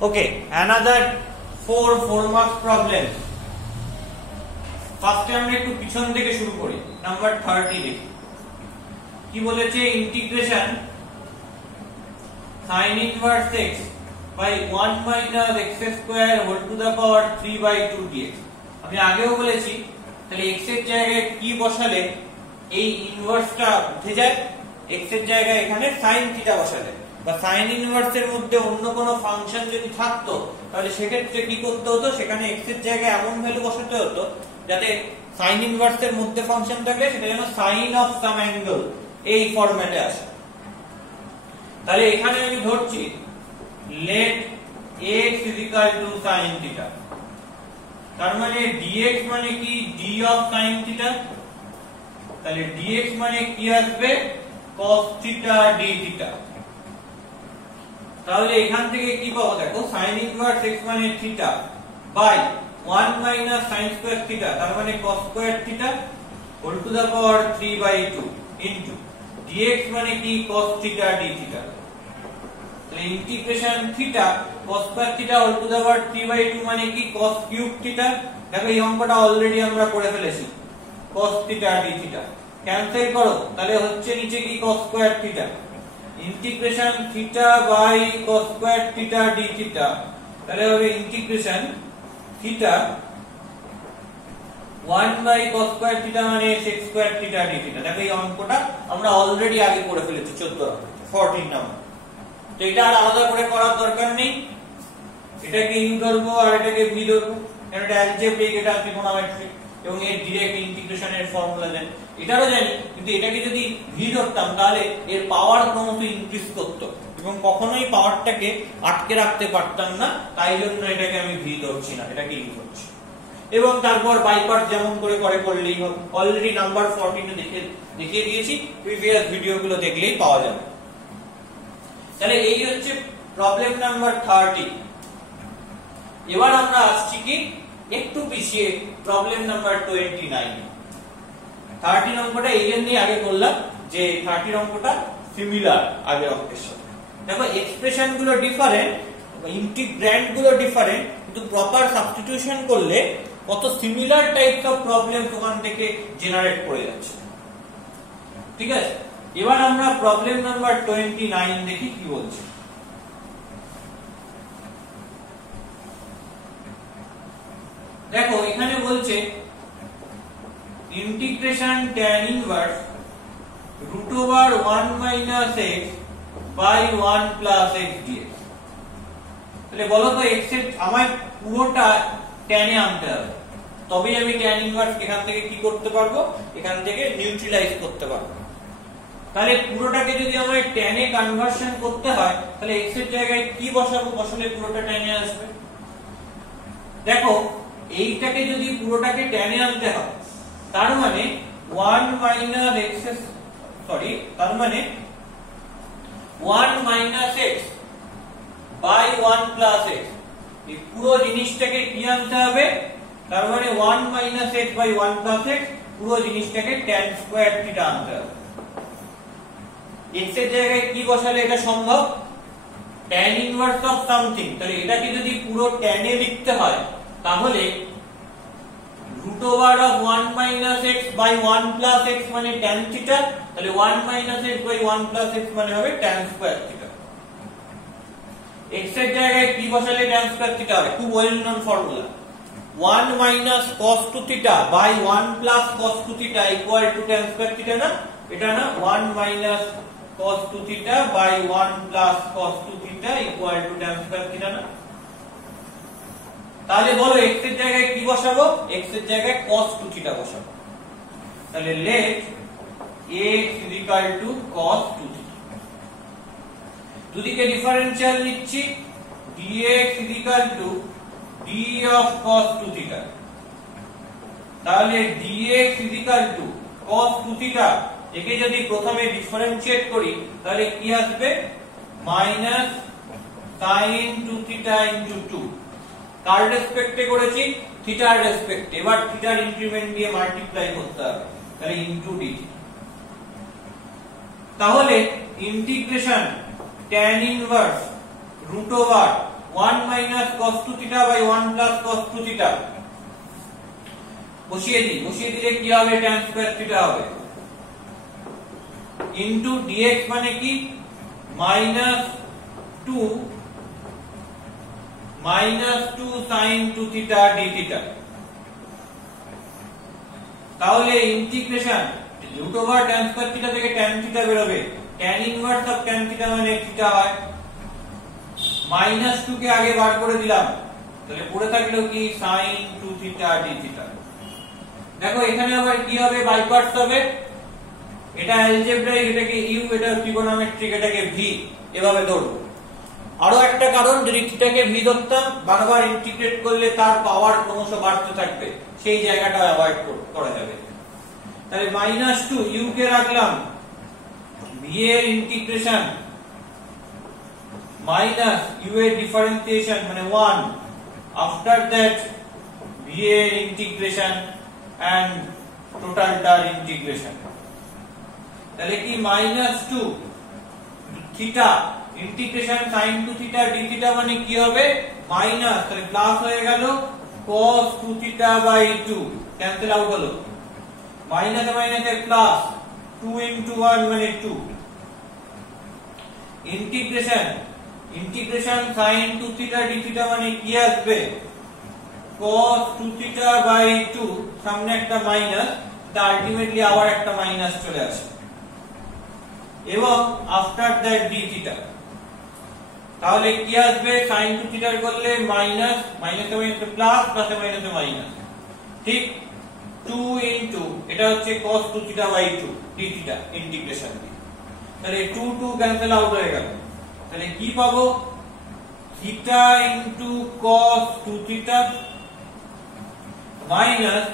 Okay, another 4 marks problem. ফার্স্টে আমরা একটু পিছন থেকে শুরু করি, নাম্বার 30 দেখি কি বলেছে। Integration sin inverse x by 1 minus x square whole to the power 3/2 dx। আমি আগেও বলেছি, তাহলে x এর জায়গায় কি বসালে এই ইনভার্সটা উঠে যায়, x এর জায়গায় এখানে sin থিটা বসালে বা sin ইনভার্স এর মধ্যে অন্য কোনো ফাংশন যদি থাকতো তাহলে সেক্ষেত্রে কি করতে হতো, সেখানে x এর জায়গায় এমন ভ্যালু বসাতে হতো যাতে sin ইনভার্স এর মধ্যে ফাংশন থাকলে সেটা যেন sin of some angle এই ফরম্যাটে আসে। তাহলে এখানে আমি ধরছি let x is equal to sin theta, তার মানে dx মানে কি d of sin theta, তাহলে dx মানে কি আসবে cos theta d theta। তাহলে এখান থেকে কি পাবো, দেখো sin inverse x মানে theta by 1 minus sin square theta, তার মানে cos square theta whole to the power 3/2 into dx মানে কি cos theta d theta। তাহলে integration theta cos square theta whole to the power 3/2 মানে কি cos cube theta। দেখো এই অঙ্কটা অলরেডি আমরা করে ফেলেছি, cos theta d theta cancel করো, তাহলে হচ্ছে নিচে কি cos square theta integration theta by cos square theta d theta, তাহলে হবে integration theta 1 by cos square theta মানে sec square theta d theta। দেখো এই অঙ্কটা আমরা অলরেডি আগে করে ফেলেছি 14 নাম্বার, তো এটা আর আলাদা করে করার দরকার নেই। এটাকে ইউ ধরবো আর এটাকে ভি ধরবো, এটা অ্যালজেব্রিক, এটা ট্রিগোনোমেট্রিক এবং এর ডাইরেক্ট ইন্টিগ্রেশনের ফর্মুলা জানি, এটারও জানি, কিন্তু এটাকে যদি ভি ধরতাম তাহলে এর পাওয়ার ক্রমশ ইনক্রিজ করতো এবং কখনোই পাওয়ারটাকে আটকে রাখতে পারতাম না, তাই জন্য এটাকে আমি ভি ধরছি না, এটাকে ইউ ধরছি। এবং তারপর বাই পার্ট যেমন করে করলেই হবে, অলরেডি নাম্বার 14 দেখিয়ে দিয়েছি, প্রিভিয়াস ভিডিওগুলো দেখলেই পাওয়া যাবে। তাহলে এই হচ্ছে প্রবলেম নাম্বার 30। এবার আমরা আসছি কি একটু পিছিয়ে প্রবলেম নাম্বার 29। 30 অঙ্কটা এই জন্যই আগে করলাম যে 30 অঙ্কটা সিমিলার আগের অঙ্কের সাথে। দেখো এক্সপ্রেশন গুলো ডিফারেন্ট, ইন্টিগ্র্যান্ড গুলো ডিফারেন্ট, কিন্তু প্রপার সাবস্টিটিউশন করলে কত সিমিলার টাইপস অফ প্রবলেম ওখান থেকে জেনারেট করে যাচ্ছে। ঠিক আছে, এবার আমরা প্রবলেম নাম্বার 29 দেখি কি বলছে। দেখো এখানে বলছে integration tan inverse √1 minus x by 1 plus x dx। তাহলে বলো তো x এর আমায় পুরোটা tan এ আনতে হবে, তবেই আমি tan ইনভার্স এখান থেকে কি করতে পারবো, এখান থেকে নিউট্রালাইজ করতে পারবো। তাহলে পুরোটাকে যদি আমায় tan এ কনভার্সন করতে হয় তাহলে x এর জায়গায় কি বসাবো, বসালে পুরোটা tan এ আসবে। দেখো এইটাকে যদি পুরোটাকে tan এ আনতে হয় তার মানে 1 minus x, তার মানে 1 minus x by 1 plus x, এই পুরো জিনিসটাকে কি আনতে হবে, তার মানে 1 minus x by 1 plus x, পুরো জিনিসটাকে tan square theta আনতে হবে। x এর জায়গায় কি বসালে এটা সম্ভব, tan inverse of something, তাহলে এটাকে যদি পুরো tan এ লিখতে হয় তাহলে √1 minus x by 1 plus x মানে tan theta, তাহলে 1 minus x by 1 plus x মানে হবে tan square theta। x এর জায়গায় কি বসালে tan square theta হবে, খুব well known formula, 1 minus cos 2 theta by 1 plus cos 2 theta equal to tan square theta না, এটা না 1 minus cos 2 theta by 1 plus cos 2 theta equal to tan square theta না। তাহলে বলো x এর জায়গায় কি বসাবো, x এর জায়গায় cos 2 theta বসাবো। তাহলে let x is equal to cos 2 theta, দুদিকে ডিফারেনশিয়াল নিচ্ছি, dx is equal to d of cos 2 theta, তাহলে dx is equal to cos 2 theta, একে যদি প্রথমে ডিফারেনশিয়েট করি তাহলে কি আসবে, মাইনাস sin 2 theta into 2, কার রেসপেক্টে করেছি, থিটার রেসপেক্টে, এবার থিটার ইনক্রিমেন্ট দিয়ে মাল্টিপ্লাই করতে হবে, তাহলে ইনটু d। তাহলে integration tan inverse √1 1 minus cos 2 theta by 1 plus cos 2 theta বসিয়ে দিলে কি হবে tan square theta হবে into dx মানে কি minus 2 sin 2 theta d theta তাহলে integration root over tan square theta থেকে tan theta বের হবে tan inverse of tan theta মানে theta হয় -2 কে আগে বার করে দিলাম তাহলে পড়ে থাকলো কি sin 2 theta d theta দেখো এখানে আবার কি হবে বাই পার্টস হবে এটা অ্যালজেব্রাইক এটাকে u এটা ট্রিগোনোমেট্রিক এটাকে v এভাবে ধরবো আরো একটা কারণ যদি থিটাকে v ধরতাম বারবার ইন্টিগ্রেট করলে তার পাওয়ার ক্রমশ বাড়তে থাকবে সেই জায়গাটা অ্যাভয়েড করা যাবে তাহলে -2 u কে রাখলাম v এর ইন্টিগ্রেশন minus u এর ডিফারেন্সিয়েশন মানে 1 আফটার দ্যাট v এর ইন্টিগ্রেশন and totalটার ইন্টিগ্রেশন তাহলে কি -2 theta integration sin 2 theta d theta মানে কি হবে মাইনাস তাহলে প্লাস হয়ে গেল cos 2 theta by 2 cancel out হলো মাইনাস মাইনাসে প্লাস 2 into 1 মানে 2 integration sin 2 theta d theta মানে কি আসবে cos 2 theta by 2 সামনে একটা মাইনাস তা আলটিমেটলি আবার একটা মাইনাস চলে আসে এবং আফটার দ্যাট d theta তাহলে কি আসবে sin 2 theta করলে মাইনাস মাইনাসে মাইনাসে প্লাস প্লাসে মাইনাসে মাইনাস ঠিক 2 into এটা হচ্ছে cos 2 theta by 2 d theta integration তাহলে 2 ক্যান্সেল আউট হয়ে গেল তাহলে কি পাবো theta into cos 2 theta minus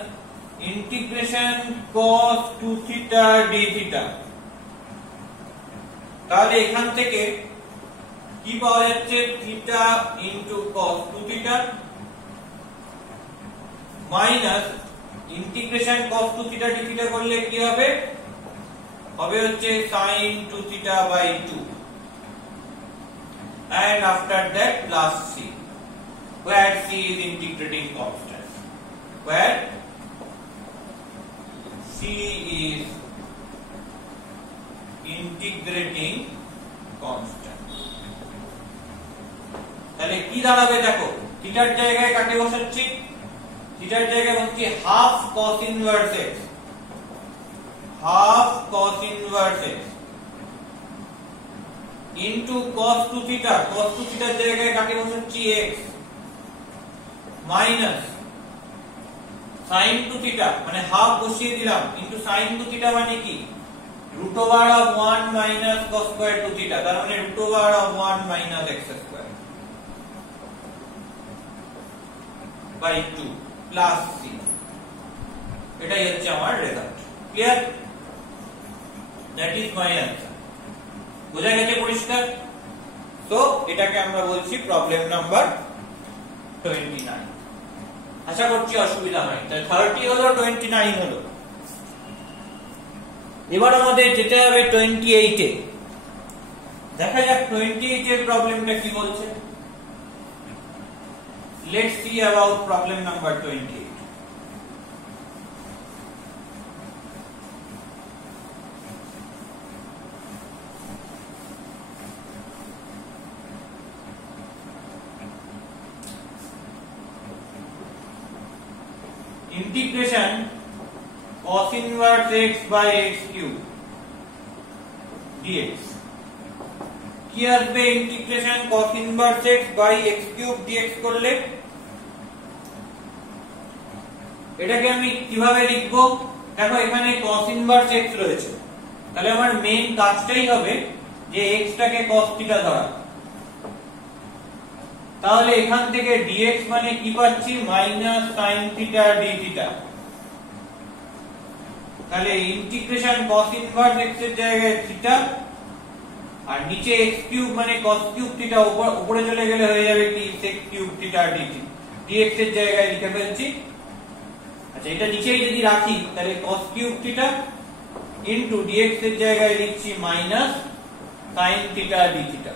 integration cos 2 theta d theta তাহলে এখান থেকে কি পাওয়া যাচ্ছে theta into cos 2 theta minus integration cos 2 theta d theta করলে কি হবে হবে হচ্ছে sin 2 theta by 2 and after that plus c where c is integrating constant where c is integrating constant তাহলে কি দাঁড়াবে দেখো থিটার জায়গায় কাকে বসাচ্ছি থিটার জায়গায় বসছি half cos inverse x into cos 2 theta এর জায়গায় কাকে বসাচ্ছি x minus sin 2 theta মানে হাফ বসিয়ে দিলাম into sin 2 theta মানে কি root over of 1 minus cos square 2 theta তার মানে root over of 1 minus x square by 2 plus c এটাই হচ্ছে আমার result clear that is my answer বোঝা গেছে পরিষ্কার তো এটাকে আমরা বলছি প্রবলেম নাম্বার 29 আশা করছি অসুবিধা হয় তাই 30 হলো 29 হলো এবার আমাদের যেতে হবে 28 এ দেখা যাক 28 এর প্রবলেমটা কি বলছে let's see about problem number 28 integration cos inverse x by x cube dx কি আসবে integration cos inverse x by x cube dx করলে এটাকে আমি কিভাবে লিখব দেখো এখানে cos inverse x রয়েছে তাহলে আমার মেইন কাজটাই হবে যে x টাকে cos থিটা ধরা তাহলে এখান থেকে dx মানে কি পাচ্ছি minus sin theta d theta তাহলে ইন্টিগ্রেশন cos ইনভার্স x এর জায়গায় থিটা আর নিচে x কিউব মানে cos কিউব থিটা উপরে চলে গেলে হয়ে যাবে কি sec cube theta d dx এর জায়গায় লিখে ফেলছি আচ্ছা এটা নিচেই যদি রাখি তাহলে cos cube theta into dx এর জায়গায় লিখছি minus sin theta d theta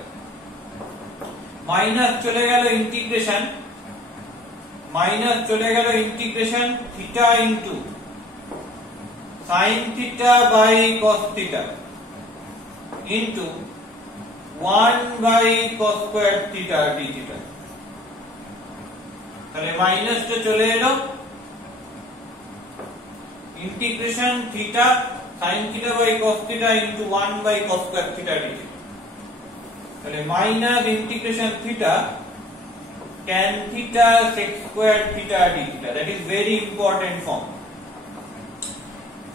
minus চলে গেল integration theta into sin theta by cos theta into 1 by cos square theta d theta। তাহলে মাইনাসটা চলে এলো, integration theta sin theta by cos theta into 1 by cos square theta d theta। তাহলে minus integration theta tan theta sec square theta d theta। that is very important form।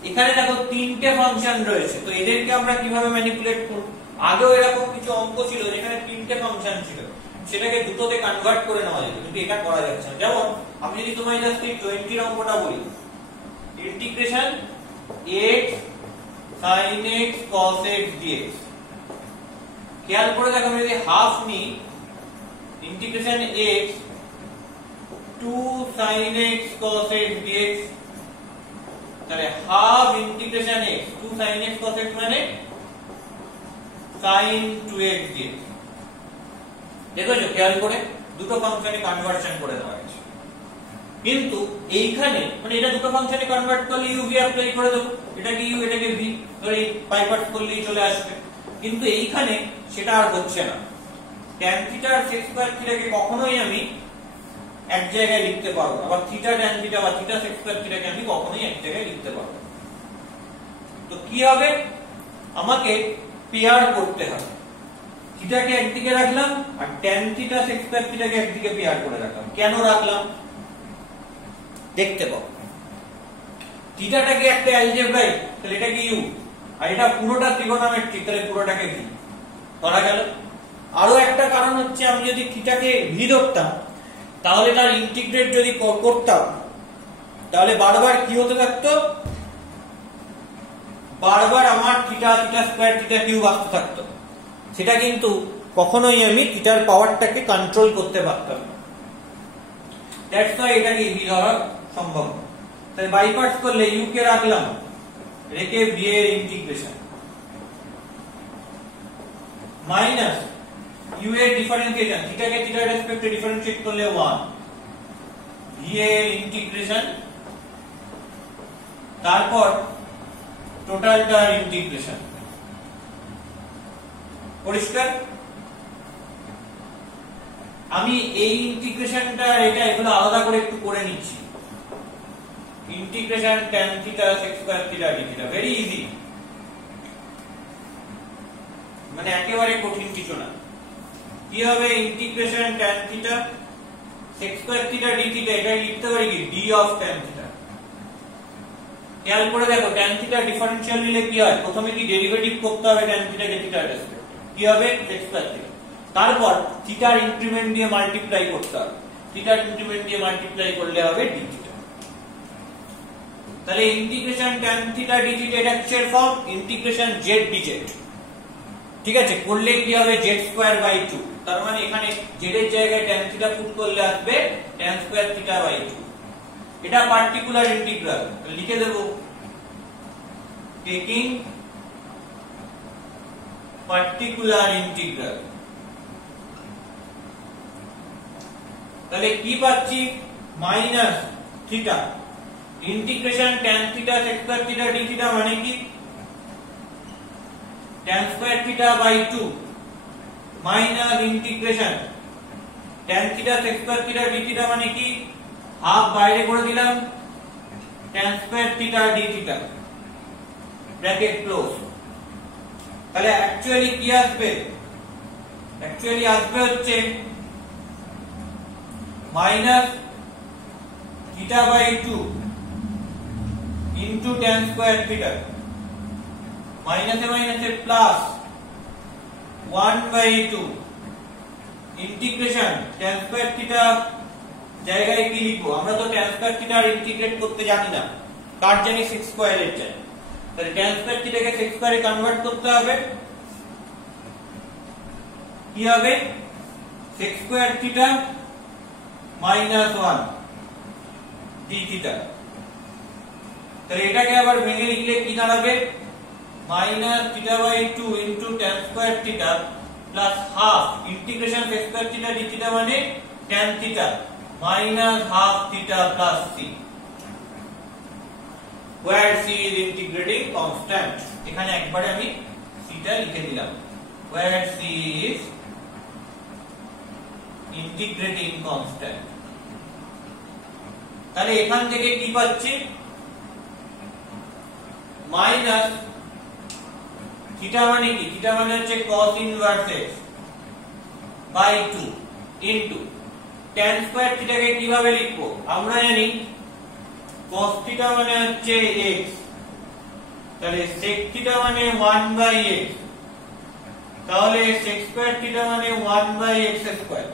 এখানে দেখো তিনটে function রয়েছে, তো এদেরকে আমরা কিভাবে ম্যানিপুলেট করব? আগেও এরকম কিছু অঙ্ক ছিল যেখানে তিনটে ফাংশন ছিল, সেটাকে দুটোতে কনভার্ট করে নেওয়া যেত, কিন্তু এটা করা যাচ্ছে না। যেমন আমি যদি তোমায় জাস্ট এই 20 এর অঙ্কটা বলি, integration x sin x cos x dx, খেয়াল করে দেখো আমি যদি হাফ নিই integration x 2 sin x cos x dx, তাহলে half integration x 2 sin x cos x মানে sin 2x dx। দেখেছো খেয়াল করে দুটো ফাংশনে কনভার্সন করে দেওয়া হয়েছে, কিন্তু এইখানে মানে এটা দুটো ফাংশনে কনভার্ট করলে u v অ্যাপ্লাই করে দেবো, এটাকে u এটাকে v ধরে পাই পার্টস করলেই চলে আসবে, কিন্তু এইখানে সেটা আর হচ্ছে না। tan থিটা আর sec স্কয়ার থিটাকে কখনোই আমি এক জায়গায় লিখতে পারবো, আবার থিটা tan থিটা বা থিটা sec স্কয়ার থিটাকে আমি কখনোই এক জায়গায় লিখতে পারবো। তো কি হবে, আমাকে পেয়ার করতে হবে, থিটাকে একদিকে রাখলাম আর tan থিটা sec স্কয়ার থিটাকে একদিকে পেয়ার করে রাখলাম। কেন রাখলাম দেখতে পাও, থিটাটাকে একটা অ্যালজেব্রাইক, তাহলে এটা কি u, আর এটা পুরোটা ত্রিগোণোমেট্রিক, তাহলে পুরোটাকে v ধরা গেল। আরো একটা কারণ হচ্ছে আমি যদি থিটাকে v ধরতাম তাহলে তার ইন্টিগ্রেট যদি করতাম তাহলে বারবার কি হতে থাকতো, বারবার আমার theta theta square theta cube আসতে থাকতো, সেটা কিন্তু কখনোই আমি থিটার পাওয়ারটাকে কন্ট্রোল করতে পারতাম না। দ্যাটস ওয়াই এটাকে v ধরা সম্ভব। তাহলে বাই পার্টস করলে u কে রাখলাম, রেখে v এর ইন্টিগ্রেশন মাইনাস u এর ডিফারেন্সিয়েশন, থিটাকে থিটার রেসপেক্টে ডিফারেন্সিয়েট করলে 1, v এর ইন্টিগ্রেশন, তারপর টোটালটার ইন্টিগ্রেশন। পরিষ্কার? আমি এই ইন্টিগ্রেশনটা এটা এগুলো আলাদা করে একটু করে নিচ্ছি। Integration tan theta sec square theta d theta, very easy, মানে একেবারে কঠিন কিছু না। কি হবে, integration tan theta sec square theta d theta, এটা লিখতে পারি কি d অফ tan থিটা। খেয়াল করে দেখো tan থিটা ডিফারেনশিয়াল নিলে কি হয়, প্রথমে কি ডেরিভেটিভ করতে হবে tan থিটাকে থিটার রেসপেক্টে, কি হবে sec স্কয়ার থিটা, তারপর থিটার ইনক্রিমেন্ট দিয়ে মাল্টিপ্লাই করতে হবে, থিটার ইনক্রিমেন্ট দিয়ে মাল্টিপ্লাই করলে হবে d থিটা। তাহলে integration tan theta d theta এটা কিসের ফর্ম, ইন্টিগ্রেশন z dz, ঠিক আছে, করলে কি হবে z স্কয়ার বাই 2, তার মানে এখানে z এর জায়গায় tan থিটা পুট করলে আসবে tan স্কয়ার থিটা বাই 2। এটা পার্টিকুলার ইন্টিগ্রাল, লিখে দেব টেকিং পার্টিকুলার ইন্টিগ্রাল। তাহলে কি পাচ্ছি, minus theta integration tan theta sec square theta d theta মানে কি tan square theta by 2 minus integration tan theta sec square theta d theta মানে কি half বাইরে করে দিলাম tan square theta d theta bracket close. তাহলে actually কি আসবে, অ্যাকচুয়ালি আসবে হচ্ছে minus theta by 2 into tan square theta, মাইনাসে মাইনাসে plus 1 by 2 integration tan square theta জায়গায় কি লিখবো, আমরা তো tan স্কয়ার থিটা ইন্টিগ্রেট করতে জানি না, কার জানি sec স্কয়ার এর জানি, তাহলে tan স্কয়ার থিটাকে sec স্কয়ারে কনভার্ট করতে হবে, কি হবে sec square theta minus 1 d theta. তাহলে এটাকে আবার ভেঙে লিখলে কি দাঁড়াবে, minus theta by 2 into tan square theta plus half integration sec square theta d theta মানে tan theta minus half theta plus c, where c is integrating constant। এখানে একবারে আমি c টা লিখে দিলাম, where c is integrating constant। তাহলে এখান থেকে কি পাচ্ছি, মাইনাস থিটা মানে কি, থিটা মানে হচ্ছে cos inverse x by 2 into tan square থিটাকে কিভাবে লিখবো, আমরা জানি cos থিটা মানে হচ্ছে x, তাহলে sec থিটা মানে 1 বাই x, তাহলে sec স্কয়ার থিটা মানে 1 বাই x স্কয়ার,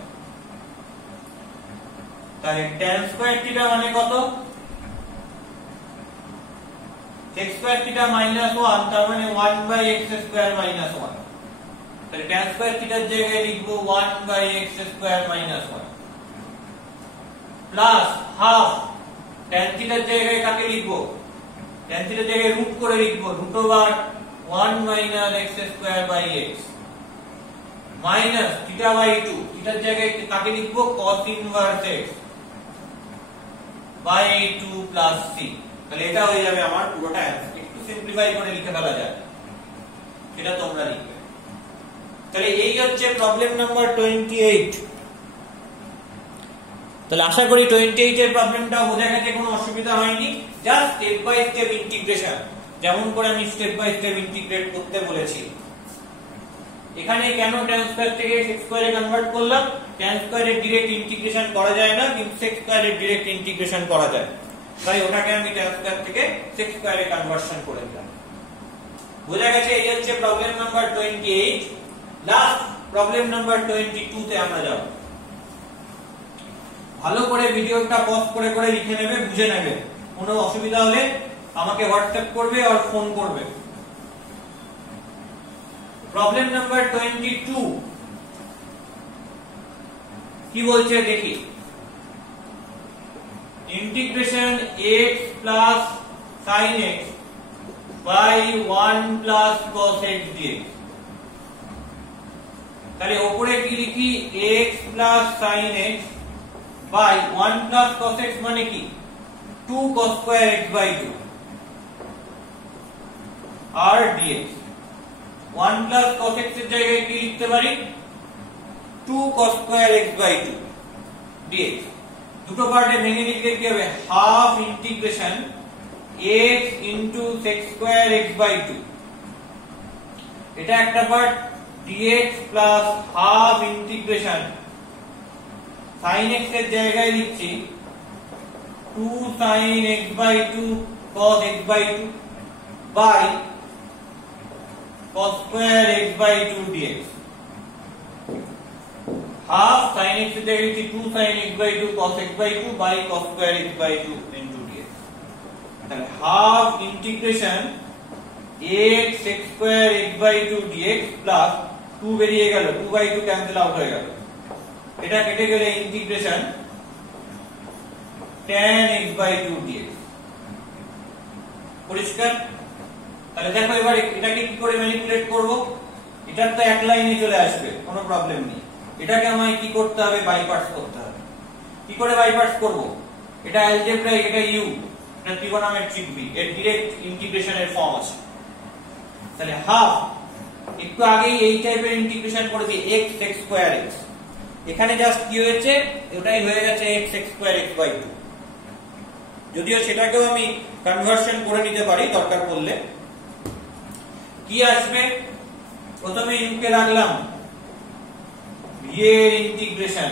তাহলে tan স্কয়ার থিটা মানে কত, sec স্কয়ার থিটা মাইনাস 1, তার মানে 1 বাই x স্কয়ার মাইনাস 1, তাহলে tan স্কয়ার থিটার জায়গায় লিখবো 1 by x square minus 1 plus half tan থিটার জায়গায় কাকে লিখবো, tan থিটার জায়গায় রুট করে লিখবো root over 1 minus x square by x minus theta by 2, থিটার জায়গায় কাকে লিখবো cos inverse x by 2 plus c। তাহলে এটা হয়ে যাবে আমার পুরোটা অ্যান্সার। একটু সিম্পলিফাই করে লিখে ফেলা যায়, এটা তোমরা লিখবে। তাহলে এই হচ্ছে প্রবলেম নাম্বার 28। তাহলে আশা করি 28 এর প্রবলেমটা বোঝা গেছে, কোনো অসুবিধা হয়নি। Just step by step integration, যেমন করে আমি স্টেপ বাই স্টেপ ইন্টিগ্রেট করতে বলেছি। এখানে কেন tan স্কয়ার থেকে sec স্কয়ারে কনভার্ট করলাম, tan স্কয়ারের ডাইরেক্ট ইন্টিগ্রেশন করা যায় না, কিন্তু sec স্কয়ারের ডাইরেক্ট ইন্টিগ্রেশন করা যায়, তাই ওটাকে আমি tan স্কয়ার থেকে sec স্কয়ারে কনভার্সন করে দিলাম। বোঝা গেছে? এই হচ্ছে problem number 28। Last problem number 22 তে আমরা যাব। ভালো করে ভিডিওটা পজ করে করে লিখে নেবে, বুঝে নেবে। কোনো অসুবিধা হলে আমাকে হোয়াটসঅ্যাপ করবে আর ফোন করবে। প্রবলেম নাম্বার 22 কি বলছে দেখি। Integration x plus sin x by 1 plus cos x dx। তাহলে উপরে কি লিখি, x plus sin x by 1 plus cos x মানে কি 2 cos স্কয়ার x বাই 2 আর dx। 1 প্লাস cos x এর জায়গায় কি লিখতে পারি, 2 cos square x by 2 dx। দুটো পার্টে ভেঙে লিখলে কি হবে, half integration x into sec square x by 2, এটা একটা part, dx plus half integration sin x এর জায়গায় লিখছি 2 sin x by 2 cos x by 2 by cos square x by 2 dx। Half sin x এর জায়গায় লিখছি 2 sin x by 2 cos x by 2 by cos square x by 2 into dx। তাহলে half integration x sec square x by 2 dx plus 2 বেরিয়ে গেল, 2 by 2 cancel out হয়ে গেল, এটা কেটে গেলে integration tan x by 2 dx। পরিষ্কার? তাহলে দেখো এবার এটাকে কি করে ম্যানিপুলেট করব, এটার তো এক লাইনে চলে আসবে, কোনো প্রবলেম নেই। এটাকে আমায় কি করতে হবে, বাইপার্টস করতে হবে। কি করে বাইপার্টস করব, এটা অ্যালজেব্রাইক, এটা ইউ, এটা ট্রিগোনোমেট্রিক বি, এর ডাইরেক্ট ইন্টিগ্রেশনের ফর্ম আছে। তাহলে হাফ, একটু আগেই এই টাইপের ইন্টিগ্রেশন করে দিই x sec স্কয়ার x, এখানে জাস্ট কি হয়েছে, ওটাই হয়ে গেছে x sec square x by 2। যদিও সেটাকেও আমি কনভার্সন করে নিতে পারি দরকার পড়লে। কি আসবে, প্রথমে u কে রাখলাম, v এর ইন্টিগ্রেশন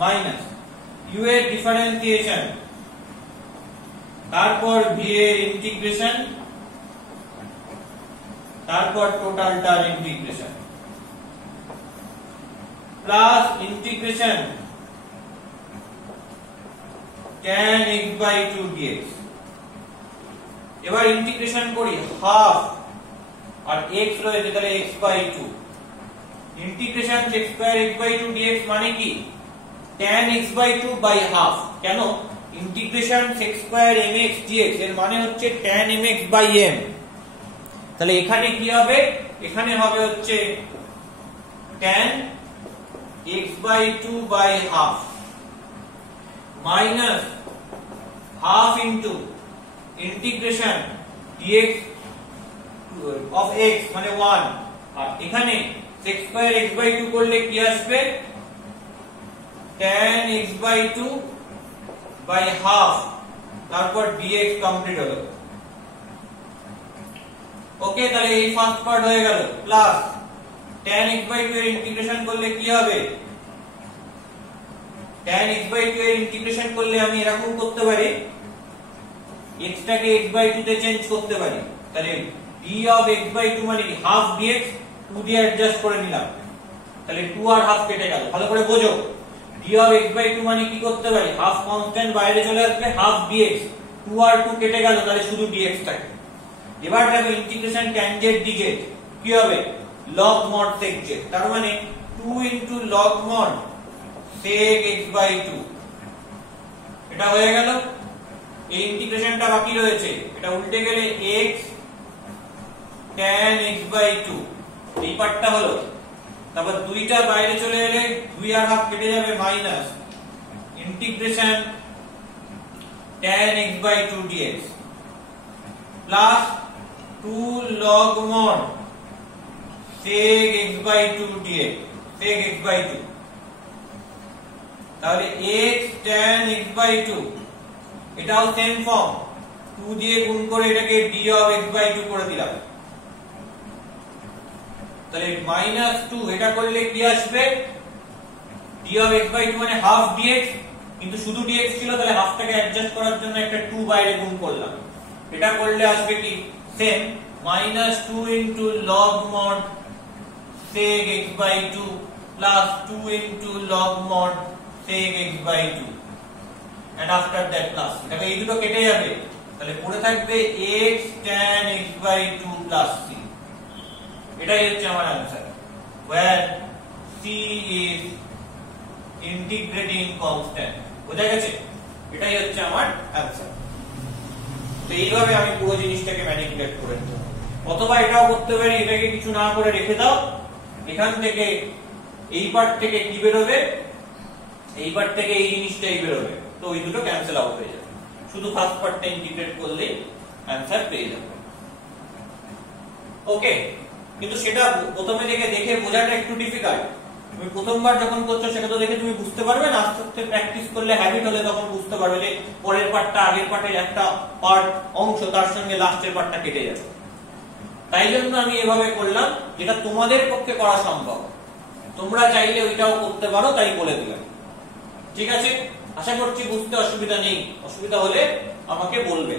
মাইনাস u এর ডিফারেন্সিয়েশন, তারপর v এর ইন্টিগ্রেশন, তারপর টোটালটার integration plus integration tan x by 2 dx। এবার ইন্টিগ্রেশন করি, হাফ আর x রয়েছে, তাহলে x by 2 integration sec square x by 2 dx মানে কি tan x by 2 by half. কেন, integration sec square mx dx এর মানে হচ্ছে tan mx by m। তাহলে এখানে কি হবে, এখানে হবে হচ্ছে tan x by 2 by half minus half into integration dx of x মানে 1 আর এখানে sec square x by 2 করলে কি আসবে tan x by 2 by half তারপর dx কমপ্লিট হলো ওকে তাহলে এই ফার্স্ট পার্ট হয়ে গেল প্লাস tan x by 2 এর ইন্টিগ্রেশন করলে কি হবে tan x by 2 এর ইন্টিগ্রেশন করলে আমি এরকম করতে পারি x টাকে x by 2 তে চেঞ্জ করতে পারি তাহলে d of x by 2 মানে হাফ dx 2 দিয়ে অ্যাডজাস্ট করে নিলাম তাহলে 2 আর হাফ কেটে গেল ভালো করে বোঝো d of x by 2 মানে কি করতে পারি হাফ কনস্ট্যান্ট বাইরে চলে আসবে হাফ dx 2 আর 2 কেটে গেল তাহলে শুধু dx থাকে এবার দেখো ইন্টিগ্রেশন tan z dz কি হবে log mod sec z তার মানে 2 into log mod sec x by 2 এটা হয়ে গেল এই ইন্টিগ্রেশনটা বাকি রয়েছে এটা উল্টে গেলে x tan x by 2 এই পার্টটা হলো তারপর দুইটা বাইরে চলে এলে 2 আর হাফ কেটে যাবে minus integration tan x by 2 dx plus 2 log mod sec x by 2 dx sec x by 2 তাহলে x tan x by 2 এটাও সেম ফর্ম 2 দিয়ে গুণ করে এটাকে d of x by 2 করে দিলাম তাহলে -2 এটা করলে কি আসবে d of x by 2 মানে হাফ dx কিন্তু শুধু dx ছিল তাহলে হাফটাকে অ্যাডজাস্ট করার জন্য একটা 2 বাইরে গুণ করলাম এটা করলে আসবে কি same -2 into log mod sec x by 2 plus 2 into log mod sec x by 2 and after that plus এটা এই দুটো কেটে যাবে তাহলে পড়ে থাকবে x tan x by 2 plus c এটাই হচ্ছে আমার answer where c is integrating constant বোঝা গেছে এটাই হচ্ছে আমার आंसर তো এইভাবে আমি পুরো জিনিসটাকে ম্যানিপুলেট করে নেব অথবা এটাও করতে পারি এটাকে কিছু না করে রেখে দাও এখান থেকে এই পার্ট থেকে কি বের হবে এই পার্ট থেকে এই জিনিসটাই বের হবে তো ওই দুটো ক্যান্সেল আউট হয়ে যাবে শুধু ফার্স্ট পার্টটা ইন্টিগ্রেট করলেই आंसर পেয়ে যাবে ওকে কিন্তু সেটা প্রথমে দেখে বোঝাটা একটু ডিফিকাল্ট তুমি প্রথমবার যখন করছো সেটা তো দেখে তুমি বুঝতে পারবে না আস্তে আস্তে প্র্যাকটিস করলে হ্যাবিট হলে তখন বুঝতে পারবে যে পরের পার্টটা আগের পার্টের একটা পার্ট অংশ তার সঙ্গে লাস্টের পার্টটা কেটে যাবে তাই জন্য আমি এভাবে করলাম যেটা তোমাদের পক্ষে করা সম্ভব তোমরা চাইলে ওইটাও করতে পারো তাই বলে দিলাম ঠিক আছে আশা করছি বুঝতে অসুবিধা নেই অসুবিধা হলে আমাকে বলবে